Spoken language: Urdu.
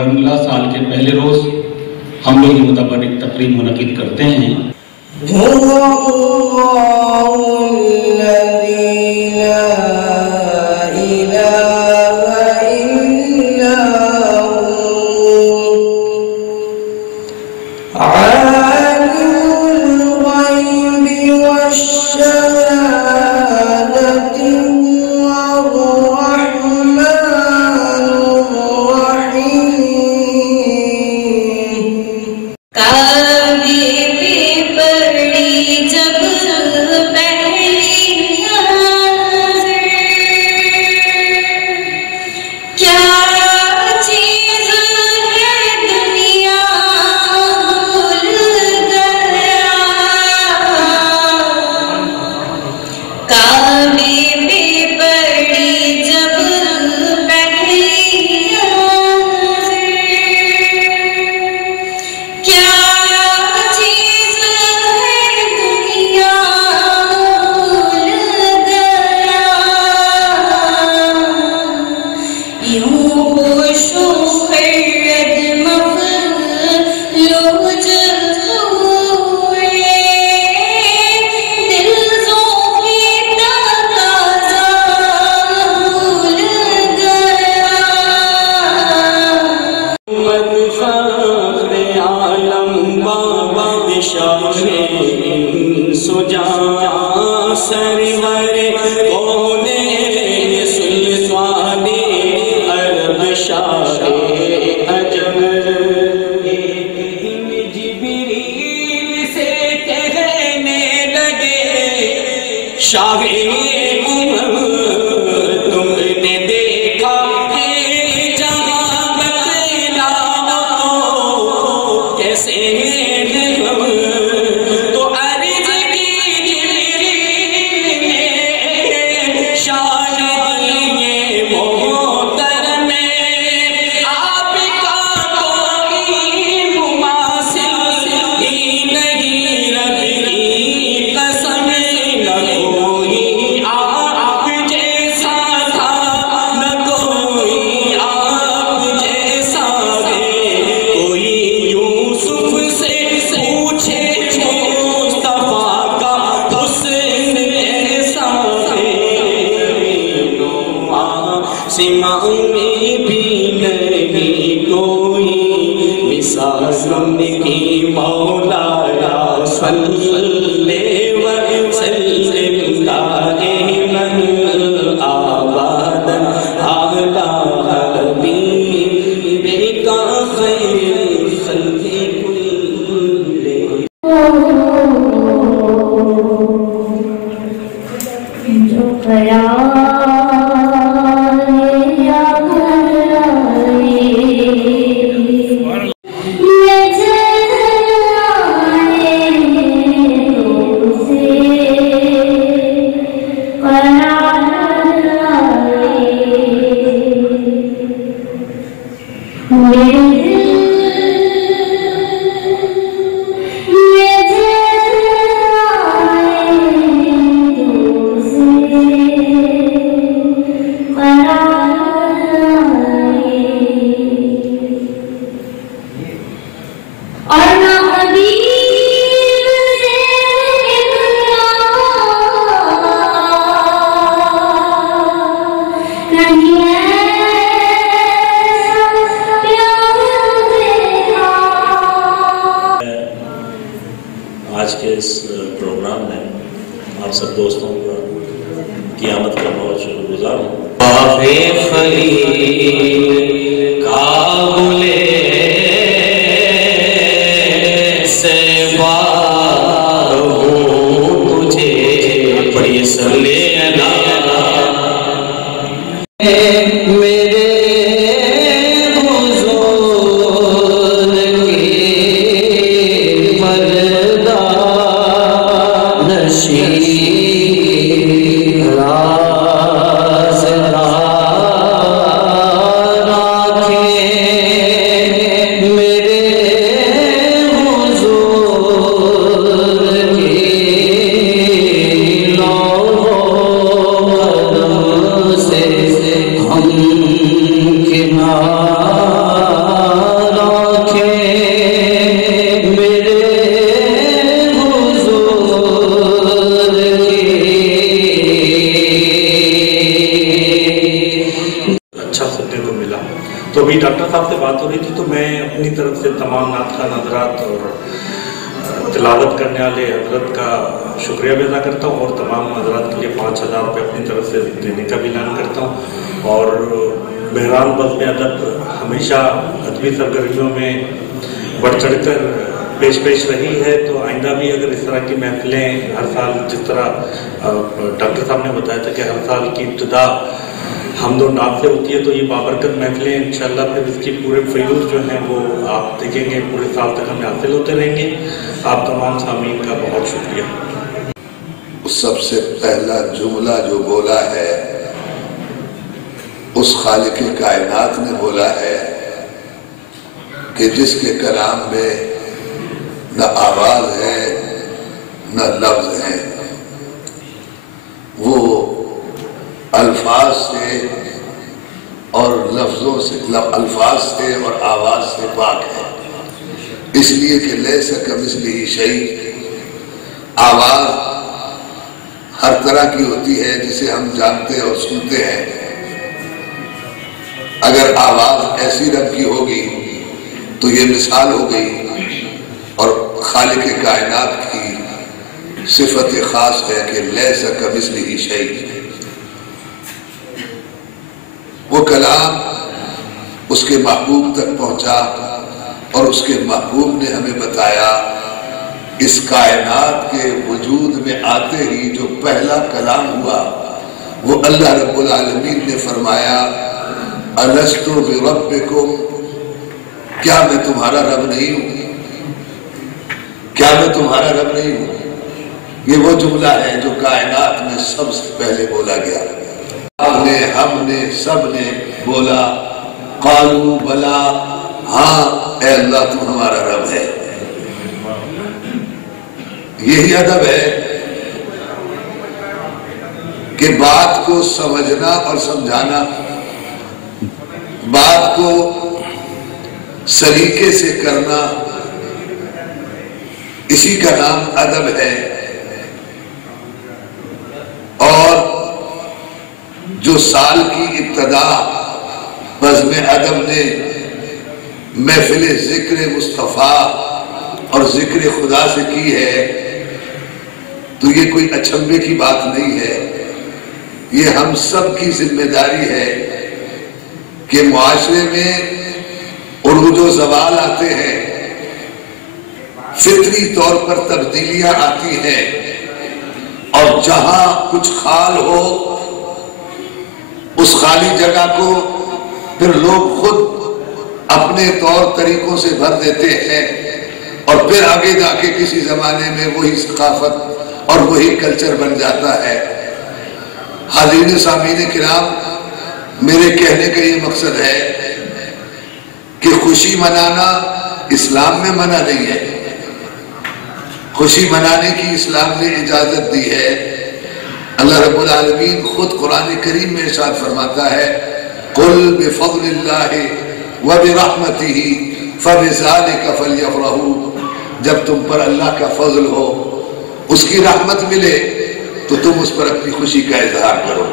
اللہ سال کے پہلے روز ہم لوگ متبرک تقریب منعقد کرتے ہیں. آج کے اس پروگرام میں آپ سب دوستوں کا قیامت کا بہت شکر گزار ہوں. ڈاکٹر صاحب سے بات ہو رہی تھی تو میں اپنی طرف سے تمام نعت خواہ حضرات اور تلاوت کرنے والے حضرت کا شکریہ بھی ادا کرتا ہوں، اور تمام حضرات کے لیے 5000 روپے اپنی طرف سے دینے کا بھی اعلان کرتا ہوں۔ اور بہرحال بزم ادب ہمیشہ ادبی سرگرمیوں میں بڑھ چڑھ کر پیش رہی ہے، تو آئندہ بھی اگر اس طرح کی محفلیں ہر سال، جس طرح ڈاکٹر صاحب نے بتایا تھا کہ ہر سال کی ابتدا حمد و نعت سے ہوتی ہے، تو یہ بابرکت محفلیں انشاءاللہ پھر اس کی پورے فیوز جو ہیں وہ آپ دیکھیں گے پورے سال تک ہمیں حاصل ہوتے رہیں گے۔ آپ تمام سامعین کا بہت شکریہ۔ سب سے پہلا جملہ جو بولا ہے اس خالق کائنات نے بولا ہے کہ جس کے کلام میں نہ آواز ہے نہ لفظ ہے، وہ الفاظ سے اور لفظوں سے، الفاظ سے اور آواز سے پاک ہے، اس لیے کہ لیس کمثلہ شیء۔ آواز ہر طرح کی ہوتی ہے جسے ہم جانتے اور سنتے ہیں، اگر آواز ایسی رب کی ہوگی تو یہ مثال ہو گئی، اور خالق کائنات کی صفت خاص ہے کہ لیس کمثلہ شیء۔ وہ کلام اس کے محبوب تک پہنچا اور اس کے محبوب نے ہمیں بتایا اس کائنات کے وجود میں آتے ہی جو پہلا کلام ہوا وہ اللہ رب العالمین نے فرمایا الست بربکم، کیا میں تمہارا رب نہیں ہوں؟ کیا میں تمہارا رب نہیں ہوں؟ یہ وہ جملہ ہے جو کائنات میں سب سے پہلے بولا گیا۔ ہم نے سب نے بولا قالوا بلا، ہاں اے اللہ تو ہمارا رب ہے۔ یہی ادب ہے کہ بات کو سمجھنا اور سمجھانا، بات کو سلیقے سے کرنا، اسی کا نام ادب ہے۔ اور جو سال کی ابتدا بزم ادب نے محفل ذکر مصطفیٰ اور ذکر خدا سے کی ہے، تو یہ کوئی اچنبے کی بات نہیں ہے، یہ ہم سب کی ذمہ داری ہے کہ معاشرے میں عروج و زوال آتے ہیں، فطری طور پر تبدیلیاں آتی ہیں، اور جہاں کچھ خال ہو اس خالی جگہ کو پھر لوگ خود اپنے طور طریقوں سے بھر دیتے ہیں، اور پھر آگے جا کے کسی زمانے میں وہی ثقافت اور وہی کلچر بن جاتا ہے۔ حاضرین سامعین کرام، میرے کہنے کا یہ مقصد ہے کہ خوشی منانا اسلام میں منع نہیں ہے، خوشی منانے کی اسلام نے اجازت دی ہے۔ اللہ رب العالمین خود قرآن کریم میں ارشاد فرماتا ہے قل بفضل اللہ وبرحمتہ فبذلک فلیفرحوا، جب تم پر اللہ کا فضل ہو، اس کی رحمت ملے، تو تم اس پر اپنی خوشی کا اظہار کرو۔